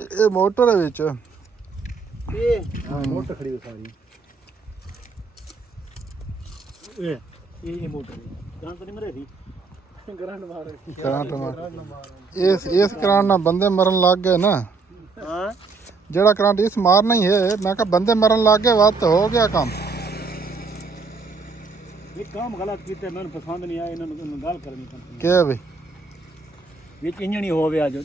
ਇਹ ਮੋਟਰ ਹੈ ਵਿੱਚ ਇਹ ਮੋਟਰ ਖੜੀ ਸਾਰੀ ਇਹ ਮੋਟਰ ਗਾਂ ਤਾਂ ਨਹੀਂ ਮਰੇ ਸੀ ਕਰੰਟ ਮਾਰ ਇਸ ਕਰੰਟ ਨਾਲ ਬੰਦੇ ਮਰਨ ਲੱਗ ਗਏ ਨਾ ਹਾਂ ਜਿਹੜਾ ਕਰੰਟ ਇਸ ਮਾਰਨਾ ਹੀ ਹੈ ਮੈਂ ਕਿਹਾ ਬੰਦੇ ਮਰਨ ਲੱਗ ਗਏ ਵੱਧ ਹੋ ਗਿਆ ਕੰਮ ਇਹ ਕੰਮ ਗਲਤ ਕੀਤੇ ਮੈਨੂੰ ਪਸੰਦ ਨਹੀਂ ਆਇਆ ਇਹਨਾਂ ਨੂੰ ਗੱਲ ਕਰਨੀ ਕਿ ਬਈ ਵਿੱਚ ਇੰਜਣ ਹੀ ਹੋਵੇ ਅੱਜ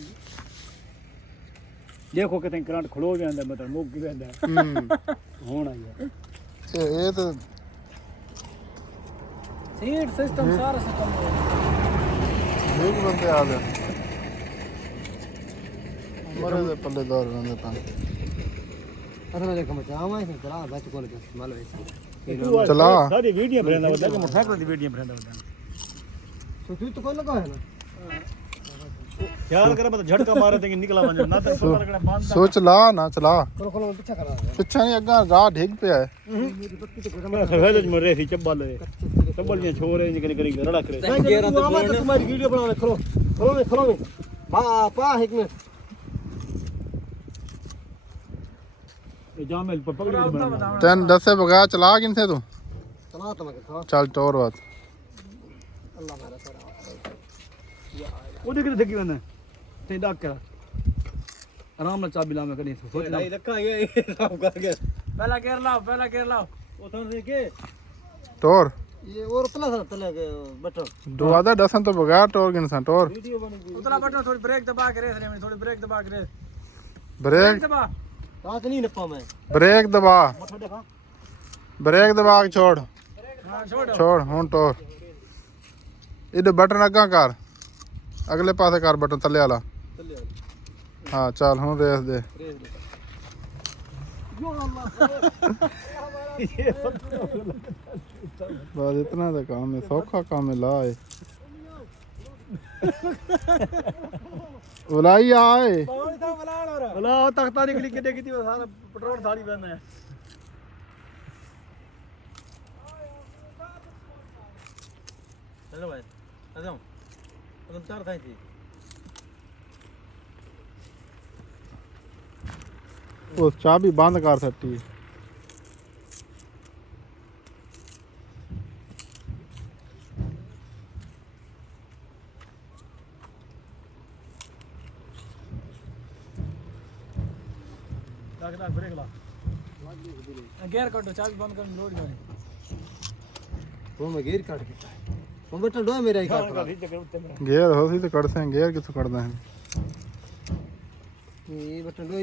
ਦੇਖੋ ਕਿਤੇ ਕਰੰਟ ਖੜੋ ਜਾਂਦਾ ਮਤਲਬ ਮੁੱਕ ਜਾਂਦਾ ਹੁਣ ਆਇਆ ਇਹ ਤਾਂ ਸੀਟ ਸਿਸਟਮ ਸਾਰਾ ਸਿਸਟਮ ਇੱਕ ਬੰਦੇ ਆ ਗਏ ਮਰੇ ਦੇ ਪੱਲੇ ਦੌਰ ਬੰਦੇ ਤਾਂ ਅਸਲ ਵਿੱਚ ਮਚਾਵਾਂ ਇਸ ਤਰ੍ਹਾਂ ਵਿੱਚ ਕੋਲ ਕੇ ਮਲ ਵੇ ਚਲਾ ਸਾਡੀ ਵੀਡੀਓ ਬਣਾਉਂਦਾ ਵੱਡਾ ਕਿ ਮੋਟਰਸਾਈਕਲ ਦੀ ਵੀਡੀਓ ਬਣਾਉਂਦਾ ਵੱਡਾ ਸੋ ਤੂੰ ਤਾਂ ਕੋਈ ਲਗਾ ਹੈ ਨਾ ਖਿਆਲ ਕਰ ਮਤ ਝਟਕਾ ਮਾਰੇ ਤੇ ਨਿਕਲਾ ਵੰਜ ਨਾ ਤੇ ਪਤਾ ਲੱਗਣਾ ਬੰਦ ਸੋ ਚਲਾ ਨਾ ਚਲਾ ਕੋਲ ਪਿੱਛਾ ਕਰਾ ਪਿੱਛਾ ਨਹੀਂ ਅੱਗਾ ਰਾਹ ਡਿੱਗ ਪਿਆ ਹੈ ਸਵੇਲੇ ਚ ਮਰੇ ਸੀ ਚੱਬਲ ਦੀਆਂ ਛੋਰੇ ਨਿਕਲ ਕਰੀ ਰੜਾ ਕਰੇ तुम्हारी वीडियो बना ले खलो में पा एक मिनट ਇਹ ਜਾਮੇ ਪਕੜ ਕੇ ਬਣਾਉਣਾ ਤੈਨੂੰ ਦੱਸੇ ਬਗਾ ਚਲਾ ਕਿੰਥੇ ਤੂੰ चला तो मैं था ਚੱਲ ਟੋਰ ਬਾਤ अल्लाह मेरा सर ਉਹਦੇ ਕਿਤੇ ਠੱਗੀ ਬੰਦਾ ਤੇ ਡੱਕ ਕਰ ਆਰਾਮ ਨਾਲ ਚਾਬੀ ਲਾਵੇਂ ਕਰੀ ਸੋਚ ਲੈ लक्का ये काम कर गया ਪਹਿਲਾਂ ਗੇਰ ਲਾਓ ਉਥੋਂ ਦੇ ਕੇ ਟੋਰ ये और तला के बटन ਦੁਆਦਾ ਦਸਨ ਤੋਂ ਬਗੈਰ ਟੋਰ ਕਿੰਸਾਂ ਟੋਰ वीडियो बनेगी ਉਤਲਾ ਬਟਨ ਥੋੜੀ ਬ੍ਰੇਕ ਦਬਾ ਕੇ ਰੇਸ ਰਹੇ ਥੋੜੀ ਬ੍ਰੇਕ ਦਬਾ ਕੇ ਰੇਸ ਬ੍ਰੇਕ ਦਬਾ रात नहीं नपा मैं ਬ੍ਰੇਕ ਦਬਾ ਮੱਥਾ ਦੇਖਾ ਬ੍ਰੇਕ ਦਬਾ ਕੇ ਛੋੜ ਹਾਂ ਛੋੜ ਛੋੜ ਹੁਣ ਟੋਰ ਇਹਦੇ ਬਟਨ ਅੱਗਾ ਕਰ ਅਗਲੇ ਪਾਸੇ ਕਰ ਬਟਨ ਥੱਲੇ ਵਾਲਾ ਹਾਂ ਚੱਲ ਹੁਣ ਰੇਸ ਦੇ बस इतना तो काम है सौखा काम है लाए उलाई आए ਬਲਾ ਤਖਤਾ ਨਿਕਲੀ ਕਿੱਡੇ ਕੀਤੀ ਸਾਰਾ ਪੈਟਰੋਲ ਸਾਰੀ ਬੰਦਾ ਹੈ चलो भाई आ जाओ तुम चार खाई थी वो चाबी बंद कर सकती है ਤਖਤਾ ਬ੍ਰੇਕ ਲਾ ਗੇਅਰ ਕੱਢੋ ਚਾਬੀ ਬੰਦ ਕਰਨ ਲੋੜ ਨਹੀਂ वो मैं गेर काट के वो बटन डो मेरा ही काट ਚੱਕਰ ਉੱਤੇ ਮੇਰਾ गेयर हो सी तो कट से गेयर कितों कटदा है ये बटन डो